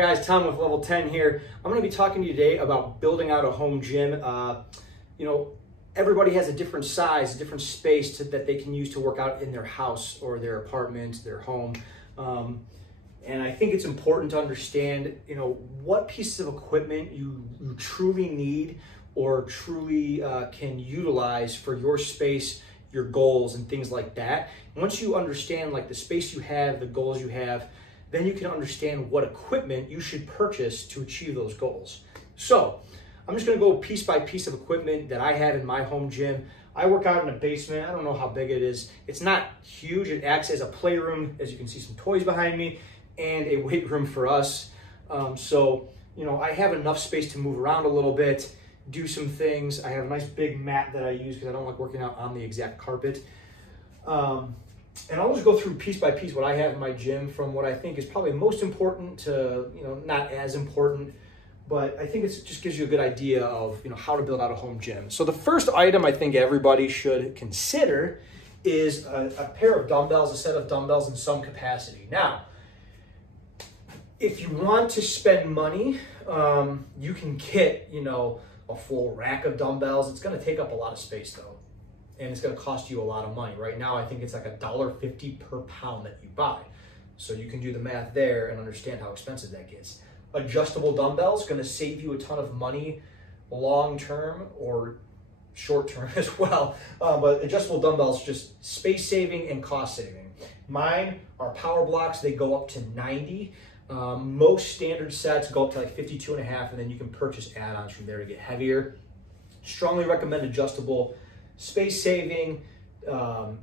Hi guys, Tom with Level 10 here. I'm going to be talking to you today about building out a home gym. Everybody has a different size, a different space that they can use to work out in their house or their apartment, their home. And I think it's important to understand, what pieces of equipment you truly need or truly can utilize for your space, your goals, and things like that. Once you understand like the space you have, the goals you have, then you can understand what equipment you should purchase to achieve those goals. So I'm just gonna go piece by piece of equipment that I have in my home gym. I work out in a basement. I don't know how big it is. It's not huge. It acts as a playroom, as you can see some toys behind me, and a weight room for us. I have enough space to move around a little bit, do some things. I have a nice big mat that I use because I don't like working out on the exact carpet. And I'll just go through piece by piece what I have in my gym, from what I think is probably most important to, not as important, but I think it just gives you a good idea of, how to build out a home gym. So the first item I think everybody should consider is a pair of dumbbells, a set of dumbbells in some capacity. Now, if you want to spend money, you can get, a full rack of dumbbells. It's going to take up a lot of space though. And it's going to cost you a lot of money. Right now, I think it's like $1.50 per pound that you buy. So you can do the math there and understand how expensive that gets. Adjustable dumbbells going to save you a ton of money long term or short term as well. But adjustable dumbbells, just space saving and cost saving. Mine are power blocks. They go up to 90. Most standard sets go up to like 52.5, and then you can purchase add-ons from there to get heavier. Strongly recommend adjustable. Space saving,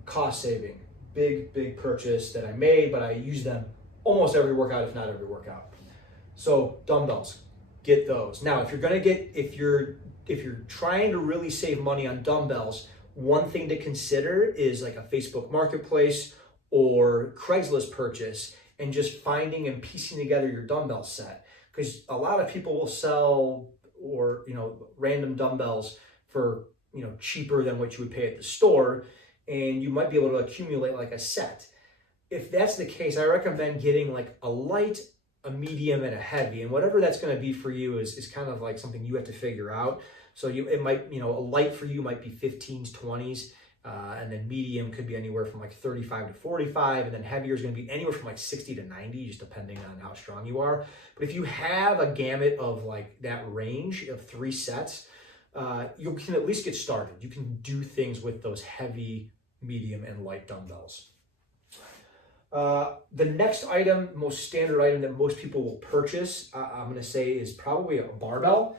cost saving. Big purchase that I made, but I use them almost every workout, if not every workout. So dumbbells, get those. Now, if you're trying to really save money on dumbbells, one thing to consider is like a Facebook Marketplace or Craigslist purchase, and just finding and piecing together your dumbbell set. Because a lot of people will sell random dumbbells for cheaper than what you would pay at the store, and you might be able to accumulate like a set. If that's the case, I recommend getting like a light, a medium, and a heavy, and whatever that's going to be for you is kind of like something you have to figure out. So it might, a light for you might be 15s, 20s, and then medium could be anywhere from like 35 to 45, and then heavier is going to be anywhere from like 60 to 90, just depending on how strong you are. But if you have a gamut of like that range of 3 sets, you can at least get started. You can do things with those heavy, medium, and light dumbbells. The next item, most standard item that most people will purchase, I'm going to say is probably a barbell.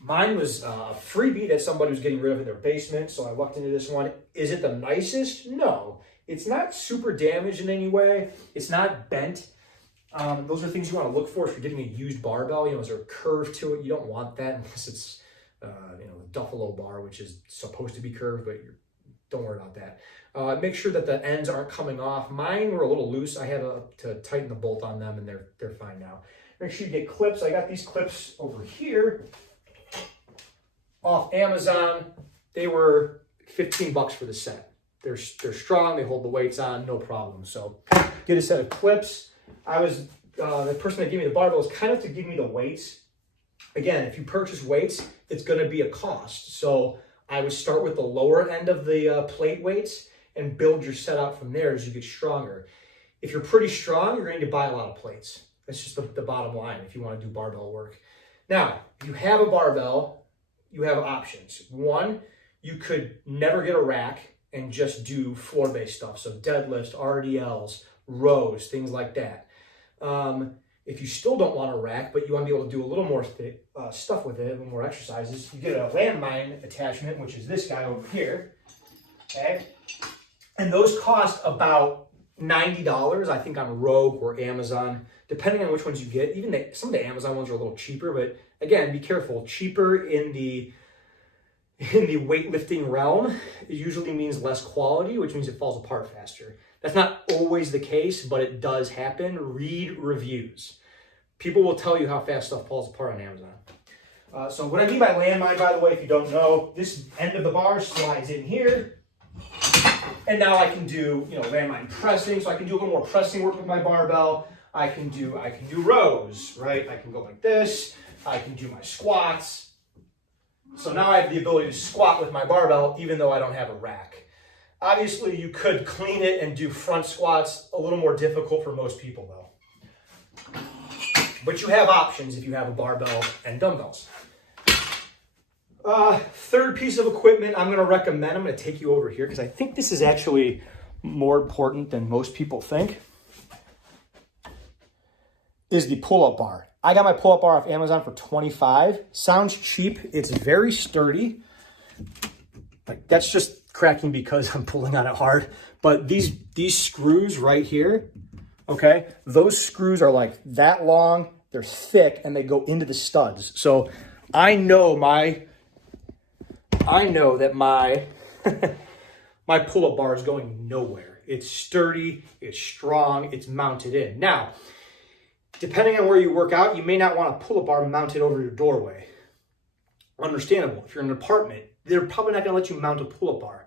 Mine was a freebie that somebody was getting rid of in their basement, so I lucked into this one. Is it the nicest? No. It's not super damaged in any way. It's not bent. Those are things you want to look for if you're getting a used barbell. Is there a curve to it? You don't want that unless it's the Duffalo bar, which is supposed to be curved, but don't worry about that. Make sure that the ends aren't coming off. Mine were a little loose. I had to tighten the bolt on them, and they're fine now. Make sure you get clips. I got these clips over here off Amazon. They were $15 for the set. They're strong. They hold the weights on, no problem. So get a set of clips. The person that gave me the barbell was kind of to give me the weights. Again, if you purchase weights, it's going to be a cost. So I would start with the lower end of the plate weights and build your set out from there as you get stronger. If you're pretty strong, you're going to buy a lot of plates. That's just the bottom line if you want to do barbell work. Now, if you have a barbell, you have options. One, you could never get a rack and just do floor-based stuff. So deadlifts, RDLs, rows, things like that. If you still don't want a rack, but you want to be able to do a little more stuff with it, a little more exercises, you get a Landmine attachment, which is this guy over here, okay? And those cost about $90, I think, on Rogue or Amazon, depending on which ones you get. Even some of the Amazon ones are a little cheaper, but again, be careful. Cheaper in the weightlifting realm, it usually means less quality, which means it falls apart faster. That's not always the case, but it does happen. Read reviews. People will tell you how fast stuff falls apart on Amazon. So what I mean by Landmine, by the way, if you don't know, this end of the bar slides in here. And now I can do, Landmine pressing. So I can do a little more pressing work with my barbell. I can do rows, right? I can go like this. I can do my squats. So now I have the ability to squat with my barbell even though I don't have a rack. Obviously, you could clean it and do front squats, a little more difficult for most people though. But you have options if you have a barbell and dumbbells. Third piece of equipment I'm going to recommend, I'm going to take you over here because I think this is actually more important than most people think, is the pull-up bar. I got my pull-up bar off Amazon for $25. Sounds cheap. It's very sturdy. Like that's just cracking because I'm pulling on it hard. But these screws right here, okay, those screws are like that long, they're thick, and they go into the studs. So I know that my my pull-up bar is going nowhere. It's sturdy, it's strong, it's mounted in. Now, depending on where you work out, you may not want a pull-up bar mounted over your doorway. Understandable. If you're in an apartment, they're probably not going to let you mount a pull-up bar.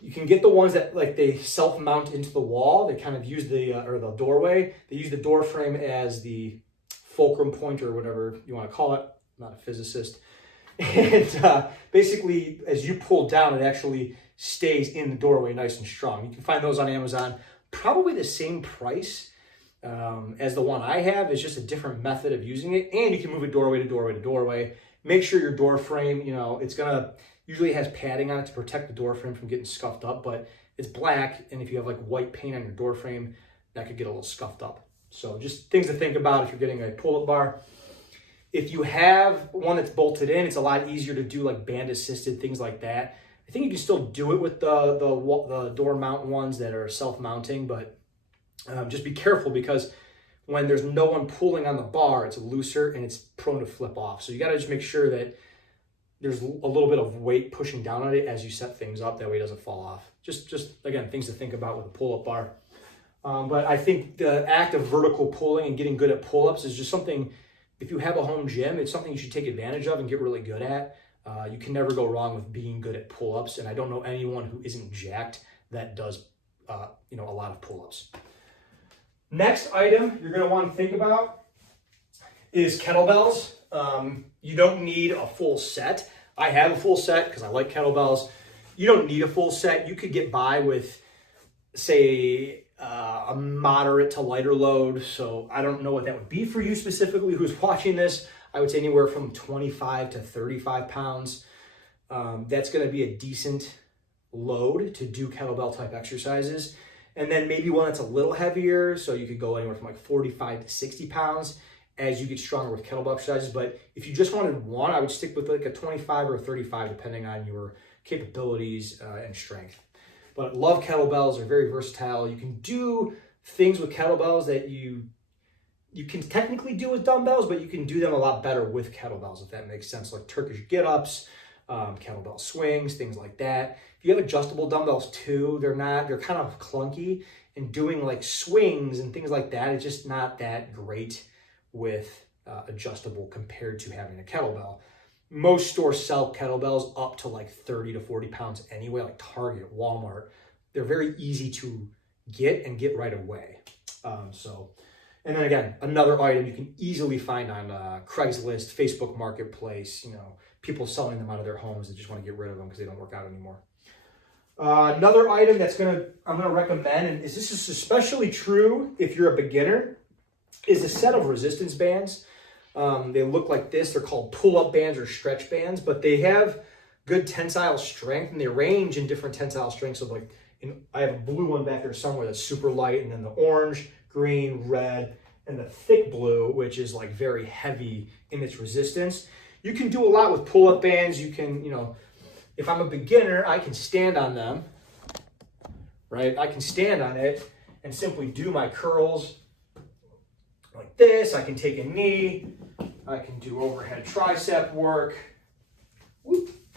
You can get the ones that like they self-mount into the wall. They kind of use the doorway. They use the door frame as the fulcrum point or whatever you want to call it. I'm not a physicist. And basically, as you pull down, it actually stays in the doorway nice and strong. You can find those on Amazon. Probably the same price as the one I have. It's just a different method of using it. And you can move it doorway to doorway to doorway. Make sure your door frame, it's gonna, usually has padding on it to protect the door frame from getting scuffed up, but it's black. And if you have like white paint on your door frame, that could get a little scuffed up. So just things to think about if you're getting a pull-up bar. If you have one that's bolted in, it's a lot easier to do like band assisted, things like that. I think you can still do it with the door mount ones that are self-mounting, but just be careful because when there's no one pulling on the bar, it's looser and it's prone to flip off. So you got to just make sure that there's a little bit of weight pushing down on it as you set things up. That way it doesn't fall off. Just again, things to think about with a pull-up bar. But I think the act of vertical pulling and getting good at pull-ups is just something, if you have a home gym, it's something you should take advantage of and get really good at. You can never go wrong with being good at pull-ups. And I don't know anyone who isn't jacked that does, a lot of pull-ups. Next item you're going to want to think about is kettlebells. You don't need a full set. I have a full set because I like kettlebells. You don't need a full set. You could get by with, say, a moderate to lighter load. So I don't know what that would be for you specifically who's watching this. I would say anywhere from 25 to 35 pounds. That's going to be a decent load to do kettlebell type exercises. And then maybe one that's a little heavier. So you could go anywhere from like 45 to 60 pounds as you get stronger with kettlebell exercises. But if you just wanted one, I would stick with like a 25 or a 35, depending on your capabilities and strength. But love kettlebells. They're very versatile. You can do things with kettlebells that you can technically do with dumbbells, but you can do them a lot better with kettlebells, if that makes sense. Like Turkish get-ups, kettlebell swings, things like that. If you have adjustable dumbbells too, they're kind of clunky, and doing like swings and things like that, it's just not that great with adjustable compared to having a kettlebell. Most stores sell kettlebells up to like 30 to 40 pounds anyway, like Target, Walmart. They're very easy to get and get right away. And then again, another item you can easily find on Craigslist, Facebook Marketplace, people selling them out of their homes that just want to get rid of them because they don't work out anymore. Another item I'm gonna recommend, and this is especially true if you're a beginner, is a set of resistance bands. They look like this. They're called pull-up bands or stretch bands, but they have good tensile strength, and they range in different tensile strengths. So I have a blue one back there somewhere that's super light, and then the orange, green, red, and the thick blue, which is like very heavy in its resistance. You can do a lot with pull-up bands. You can, if I'm a beginner, I can stand on them, right? I can stand on it and simply do my curls like this. I can take a knee. I can do overhead tricep work,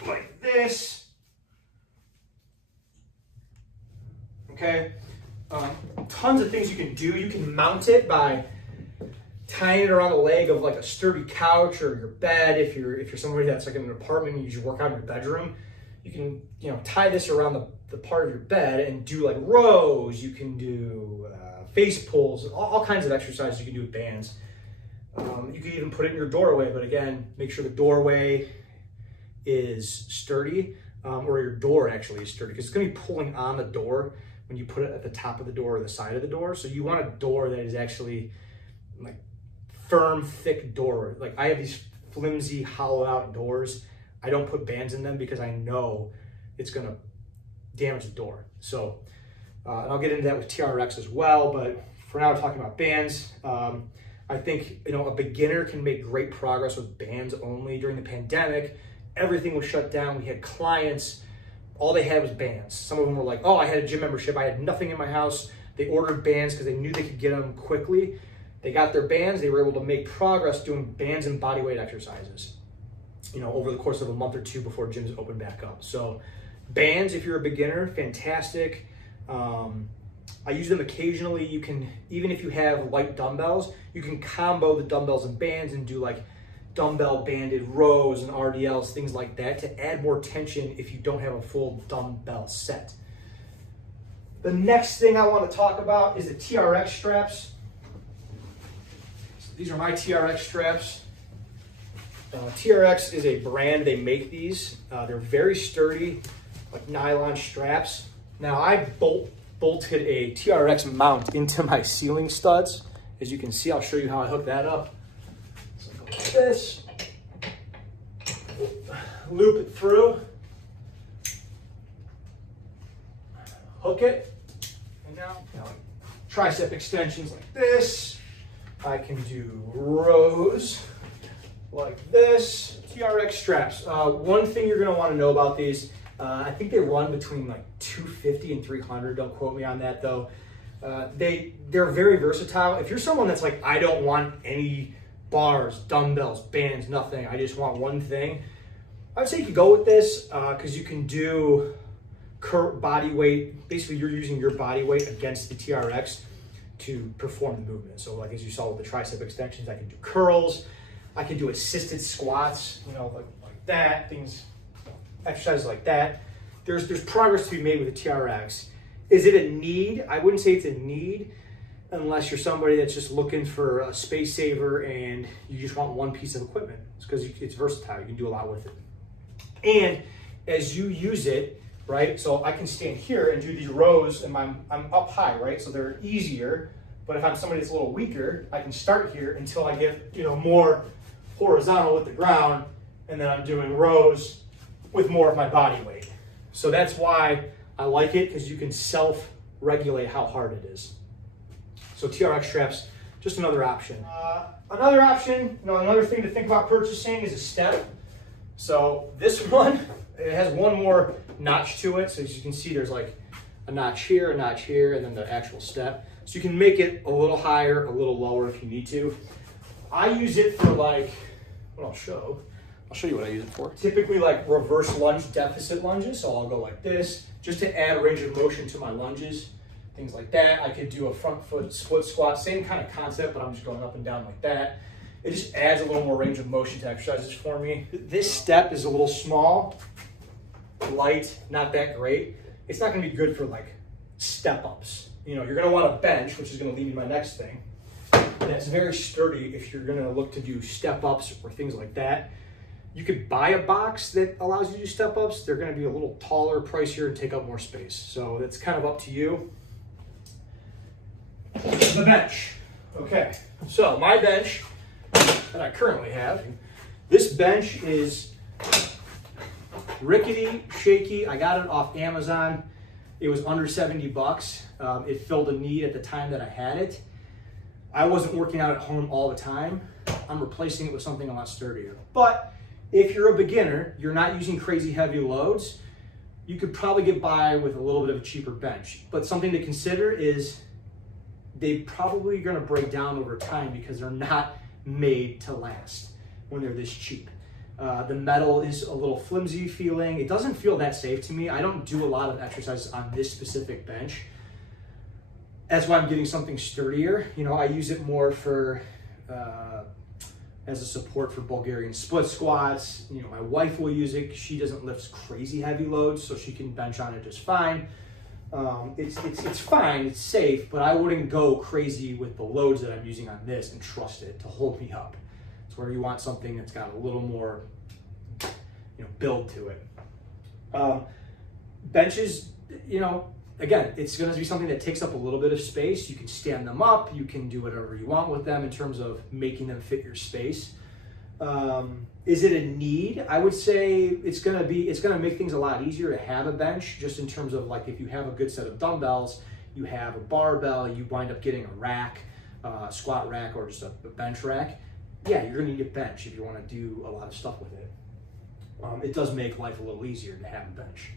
like this. Okay, tons of things you can do. You can mount it by tying it around the leg of like a sturdy couch or your bed. If you're somebody that's like in an apartment and you just work out in your bedroom, you can, you know, tie this around the part of your bed and do like rows. You can do face pulls, all kinds of exercises you can do with bands. You can even put it in your doorway, but again, make sure the doorway is sturdy, or your door actually is sturdy, because it's going to be pulling on the door when you put it at the top of the door or the side of the door. So you want a door that is actually like firm, thick door. Like I have these flimsy, hollow out doors. I don't put bands in them because I know it's going to damage the door. So, and I'll get into that with TRX as well, but for now we're talking about bands. I think, you know, a beginner can make great progress with bands only. During the pandemic, everything was shut down. We had clients, all they had was bands. Some of them were like, oh, I had a gym membership. I had nothing in my house. They ordered bands because they knew they could get them quickly. They got their bands. They were able to make progress doing bands and bodyweight exercises, you know, over the course of a month or two before gyms open back up. So bands, if you're a beginner, fantastic. I use them occasionally. You can, even if you have light dumbbells, you can combo the dumbbells and bands and do like dumbbell banded rows and RDLs, things like that, to add more tension if you don't have a full dumbbell set. The next thing I want to talk about is the TRX straps. So these are my TRX straps. TRX is a brand, they make these. They're very sturdy, like nylon straps. Now I bolted a TRX mount into my ceiling studs. As you can see, I'll show you how I hook that up. So go like this, loop it through, hook it, and now tricep extensions like this. I can do rows like this. TRX straps. One thing you're gonna wanna know about these, I think they run between like $250 and $300. Don't quote me on that though. They're very versatile. If you're someone that's like, I don't want any bars, dumbbells, bands, nothing, I just want one thing, I would say you could go with this because you can do body weight. Basically, you're using your body weight against the TRX to perform the movement. So like as you saw with the tricep extensions, I can do curls, I can do assisted squats, you know, like that, things, exercises like that. There's progress to be made with the TRX. Is it a need? I wouldn't say it's a need unless you're somebody that's just looking for a space saver and you just want one piece of equipment. It's because it's versatile. You can do a lot with it. And as you use it, right? So I can stand here and do these rows and I'm up high, right? So they're easier. But if I'm somebody that's a little weaker, I can start here until I get, you know, more horizontal with the ground, and then I'm doing rows with more of my body weight. So that's why I like it, because you can self-regulate how hard it is. So TRX straps, just another option. Another option, another thing to think about purchasing is a step. So this one, it has one more notch to it. So as you can see, there's like a notch here, and then the actual step. So you can make it a little higher, a little lower if you need to. I use it for like, I'll show you what I use it for. Typically like reverse lunge, deficit lunges. So I'll go like this, just to add range of motion to my lunges, things like that. I could do a front foot split squat, same kind of concept, but I'm just going up and down like that. It just adds a little more range of motion to exercises for me. This step is a little small, light, not that great. It's not gonna be good for like step ups. You're gonna want a bench, which is gonna lead me to my next thing. That's very sturdy if you're gonna look to do step ups or things like that. You could buy a box that allows you to do step ups. They're gonna be a little taller, pricier, and take up more space. So that's kind of up to you. The bench. Okay, so my bench that I currently have, this bench is rickety, shaky. I got it off Amazon. It was under 70 bucks. It filled a need at the time that I had it. I wasn't working out at home all the time. I'm replacing it with something a lot sturdier. But if you're a beginner, you're not using crazy heavy loads, you could probably get by with a little bit of a cheaper bench. But something to consider is they probably are gonna break down over time because they're not made to last when they're this cheap. The metal is a little flimsy feeling. It doesn't feel that safe to me. I don't do a lot of exercises on this specific bench. That's why I'm getting something sturdier. I use it more for as a support for Bulgarian split squats. You know, my wife will use it. She doesn't lift crazy heavy loads, so she can bench on it just fine. It's fine, it's safe, but I wouldn't go crazy with the loads that I'm using on this and trust it to hold me up. It's where you want something that's got a little more, you know, build to it. Benches, you know, again, it's going to be something that takes up a little bit of space. You can stand them up, you can do whatever you want with them in terms of making them fit your space. Is it a need? I would say it's going to make things a lot easier to have a bench, just in terms of like if you have a good set of dumbbells, you have a barbell, you wind up getting a rack, squat rack, or just a bench rack. Yeah, you're going to need a bench if you want to do a lot of stuff with it. It does make life a little easier to have a bench.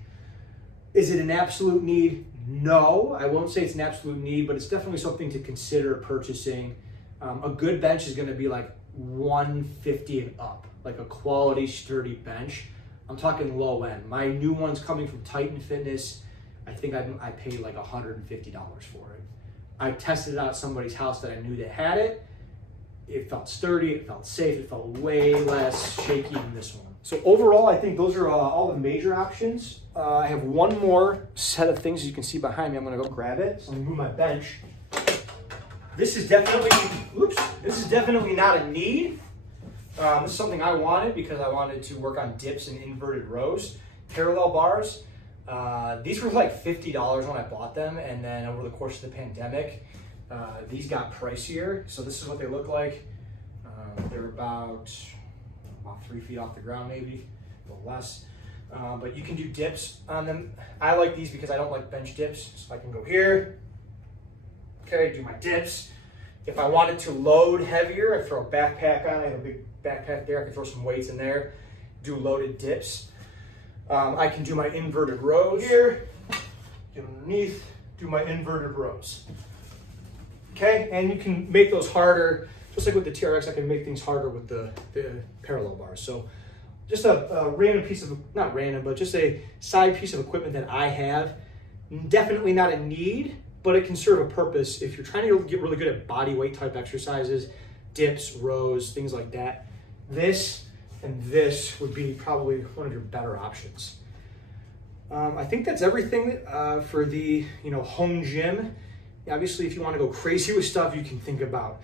Is it an absolute need? No, I won't say it's an absolute need, but it's definitely something to consider purchasing. A good bench is going to be like $150 and up, like a quality sturdy bench. I'm talking low end. My new one's coming from Titan Fitness. I think I paid like $150 for it. I tested it out at somebody's house that I knew that had it. It felt sturdy, it felt safe, it felt way less shaky than this one. So overall, I think those are all the major options. I have one more set of things, as you can see behind me. I'm gonna go grab it. So I'm gonna move my bench. This is definitely not a need. This is something I wanted because I wanted to work on dips and inverted rows. Parallel bars. These were like $50 when I bought them, and then over the course of the pandemic, these got pricier. So this is what they look like. They're about 3 feet off the ground, maybe a little less. But you can do dips on them. I like these because I don't like bench dips. So I can go here, okay, do my dips. If I wanted to load heavier, I throw a backpack on. I have a big backpack there. I can throw some weights in there, do loaded dips. I can do my inverted rows here, get underneath, do my inverted rows. Okay, and you can make those harder. Just like with the TRX, I can make things harder with the parallel bars. So just a random piece of, not random, but just a side piece of equipment that I have. Definitely not a need, but it can serve a purpose if you're trying to get really good at body weight type exercises, dips, rows, things like that. This and this would be probably one of your better options. I think that's everything for the home gym. Obviously, if you want to go crazy with stuff, you can think about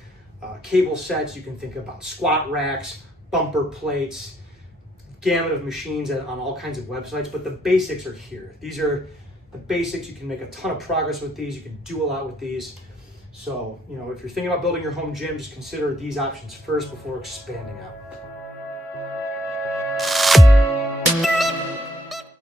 cable sets, you can think about squat racks, bumper plates, gamut of machines on all kinds of websites, but the basics are here. These are the basics. You can make a ton of progress with these. You can do a lot with these. So, if you're thinking about building your home gym, just consider these options first before expanding out.